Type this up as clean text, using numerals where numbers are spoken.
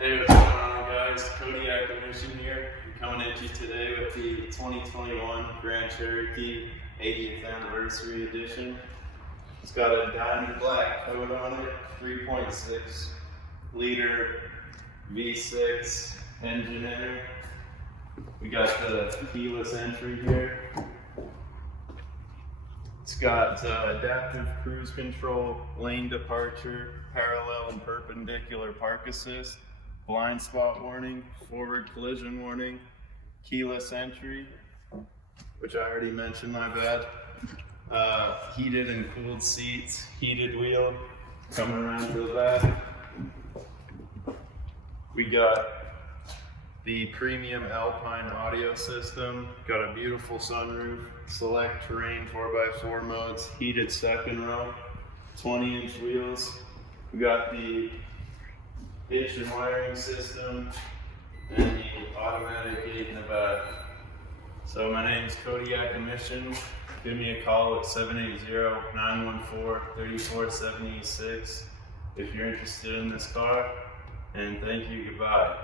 Hey, what's going on, guys? Cody Acquisition here. I'm coming at you today with the 2021 Grand Cherokee 80th Anniversary Edition. It's got a diamond black coat on it, 3.6 liter V6 engine in it. We got the keyless entry here. It's got adaptive cruise control, lane departure, parallel and perpendicular park assist, blind spot warning, forward collision warning, keyless entry, which I already mentioned, my bad. Heated and cooled seats, heated wheel, coming around to the back. We got the premium Alpine audio system, got a beautiful sunroof, select terrain 4x4 modes, heated second row, 20-inch wheels. We got the hitch and wiring system and the automatic gate in the back. So my name is Cody Acquisition. Give me a call at 780-914-3476 if you're interested in this car. And thank you, goodbye.